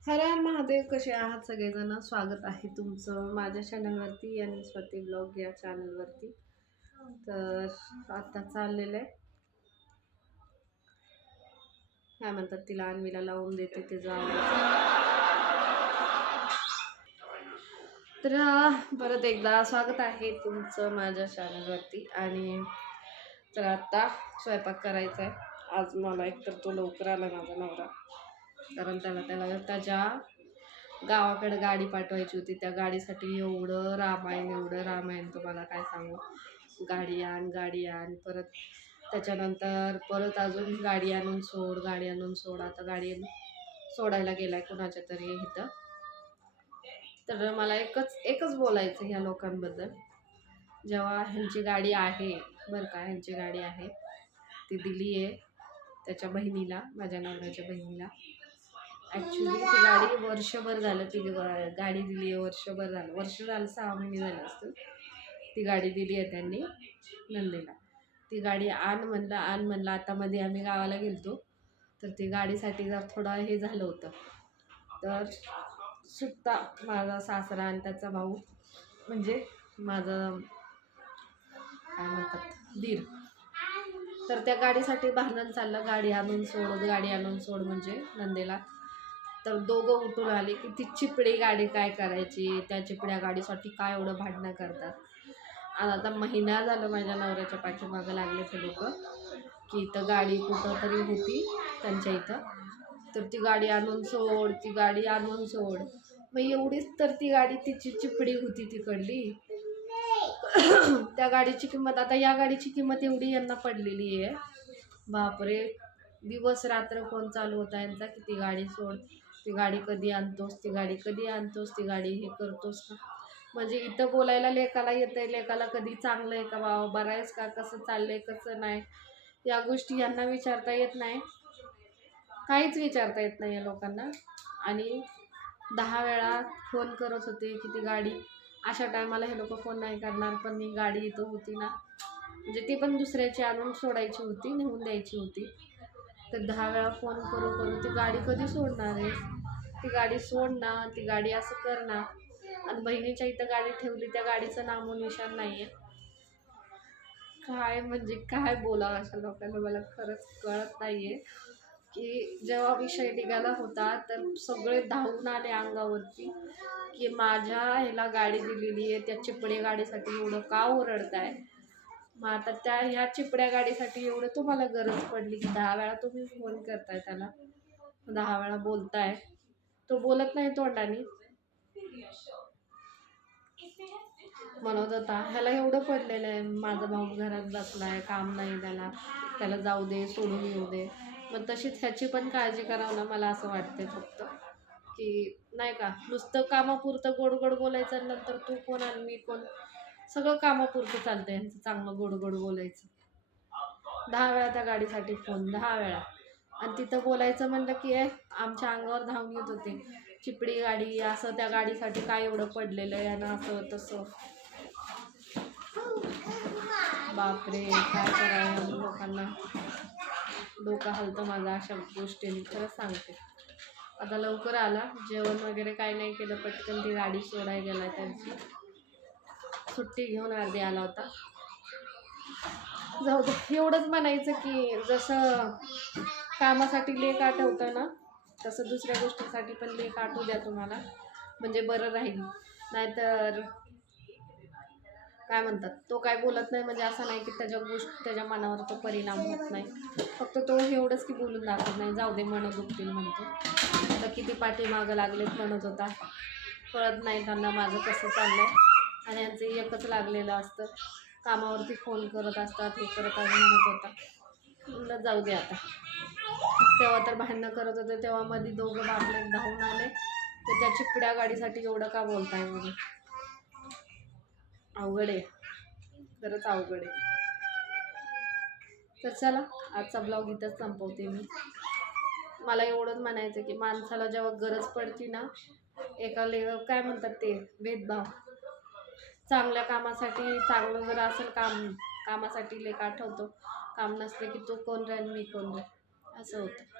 हर हर महादेव कसे आहात सगळेजण? स्वागत आहे तुमचं माझ्या चॅनलवरती आणि स्वती ब्लॉग या चॅनलवरती तर आता चाललेलं आहे. काय म्हणतात तिला अन्वीला लावून देते ते आवडायचं तर परत एकदा स्वागत आहे तुमचं माझ्या चॅनलवरती आणि तर आता स्वयंपाक करायचा आहे. आज मला एकतर तो लवकर आला माझा नवरा. कारण त्याला त्याला त्याच्या गावाकडे गाडी पाठवायची होती. त्या गाडीसाठी एवढं रामायण एवढं रामायण तुम्हाला काय सांगू? गाडी आण गाडी आण. परत त्याच्यानंतर परत अजून गाडी आणून सोड गाडी आणून सोड. आता गाडी सोडायला गेलाय कुणाच्या तरी इथं. तर मला एकच एकच बोलायचं ह्या लोकांबद्दल. जेव्हा ह्यांची गाडी आहे बरं का ह्यांची गाडी आहे. ती दिली आहे त्याच्या बहिणीला माझ्या नवऱ्याच्या बहिणीला. ॲक्च्युली ती गाडी वर्षभर झालं ती गाडी दिली आहे वर्षभर झालं. वर्ष झालं सहा महिने झाले असतं ती गाडी दिली आहे त्यांनी नंदेला. ती गाडी आण म्हणलं आण म्हणलं आता मध्ये आम्ही गावाला गेलतो. तर ती गाडीसाठी जर थोडं हे झालं होतं तर सुट्टा माझा सासरा आणि त्याचा भाऊ म्हणजे माझं काय म्हणतात दीर. तर त्या गाडीसाठी भांडण चाललं गाडी आणून सोड गाडी आणून सोड म्हणजे नंदेला. तर दोघं उठून आले की ती चिपडी गाडी काय करायची त्या चिपड्या गाडीसाठी काय एवढं भांडणं करतात. आणि आता महिना झालं माझ्या नवऱ्याच्या पाठीमागं लागले ते लोक की इथं गाडी कुठं तरी होती त्यांच्या इथं. तर ती गाडी आणून सोड ती गाडी आणून सोड. मग एवढीच तर ती गाडी तिची चिपडी होती तिकडली. त्या गाडीची किंमत आता या गाडीची किंमत एवढी यांना पडलेली आहे. बापरे दिवस रात्र फोन चालू होता यांचा की ती गाडी सोड. ती गाडी कधी आणतोस ती गाडी कधी आणतोस ती गाडी हे करतोस का? म्हणजे इथं बोलायला लेकाला येतं आहे लेकाला कधी चांगलं आहे का बाबा बरं आहेस का कसं चाललं आहे कसं नाही? या गोष्टी यांना विचारता येत नाही. काहीच विचारता येत नाही या लोकांना. आणि दहा वेळा फोन करत होते की ती गाडी अशा टायमाला हे लोक फोन नाही करणार पण ही गाडी इथं होती ना. म्हणजे ती पण दुसऱ्याची आणून सोडायची होती नेऊन द्यायची होती. तर दहा वेळा फोन करू करू ती गाडी कधी सोडणार आहे? ती गाडी सोड ना ती गाडी असं कर ना. आणि बहिणीच्या इथं गाडी ठेवली त्या गाडीचं नामोनिशान नाही आहे काय म्हणजे काय बोलावं अशा लोकांना मला खरंच कळत नाही आहे की जेव्हा विषय निघाला होता तर सगळे धावून आले अंगावरती की माझ्या ह्याला गाडी दिलेली आहे त्या चिपडे गाडीसाठी एवढं का ओरडताय? मग आता त्या ह्या चिपड्या गाडीसाठी एवढं तुम्हाला गरज पडली की दहा वेळा तुम्ही फोन करताय त्याला. दहा वेळा बोलताय. तो बोलत नाही तोंडाने. म्हणत होता ह्याला एवढं पडलेलं आहे. माझा भाऊ घरात बसलाय काम नाही त्याला. त्याला जाऊ दे सोडून येऊ दे. मग तशीच ह्याची पण काळजी करावं ना मला असं वाटते फक्त. की नाही का नुसतं कामापुरतं गोड गोड बोलायचं नंतर तू कोण आणि मी कोण? सगळं कामापुरतं चालतं यांचं चांगलं गोड गोड बोलायचं. दहा वेळा त्या गाडीसाठी फोन दहा वेळा. आणि तिथं बोलायचं म्हणलं की ए आमच्या अंगावर धावून येत होते. चिपडी गाडी असं त्या गाडीसाठी काय एवढं पडलेलं आहे यानं असं तसं. बापरे काय करावं लोकांना. डोकं हलतं माझा अशा गोष्टींनी खरंच सांगते. आता लवकर आला जेवण वगैरे काय नाही केलं पटकन ती गाडी सोडाय गेला त्यांची. सुट्टी घेऊन अर्धी आला होता. जाऊ दे एवढंच म्हणायचं की जसं कामासाठी लेख आठवतं ना तसं दुसऱ्या गोष्टीसाठी पण लेख आठवू द्या तुम्हाला. म्हणजे बरं राहील. नाहीतर काय म्हणतात तो काय बोलत नाही म्हणजे असं नाही की त्याच्या गोष्ट त्याच्या मनावर तो परिणाम होत नाही. फक्त तो एवढंच की बोलून दाखवत नाही जाऊ दे मन दुखतील म्हणतो. आता किती पाठीमागं लागलेत म्हणत होता. कळत नाही त्यांना माझं कसं चाललं आहे आणि यांचं एकच लागलेलं असतं. कामावरती फोन करत असतात हे करत असं म्हणत होता म्हणलं जाऊ दे आता. तेव्हा तर भांडणं करत होते तेव्हा मध्ये दोघं बापले धावून आले. तर त्या चिपड्या गाडीसाठी एवढं का बोलताय म्हणून. अवघड आहे. खरंच अवघड आहे. तर चला आजचा ब्लॉग इथंच संपवते मी. मला एवढंच म्हणायचं की माणसाला जेव्हा गरज पडती ना एका ले काय म्हणतात ते? भेदभाव. चांगल्या कामासाठी चांगलं जर असेल काम कामासाठी लेख आठवतो. काम नसले की तू कोण राहील मी कोण राहील? असं होतं.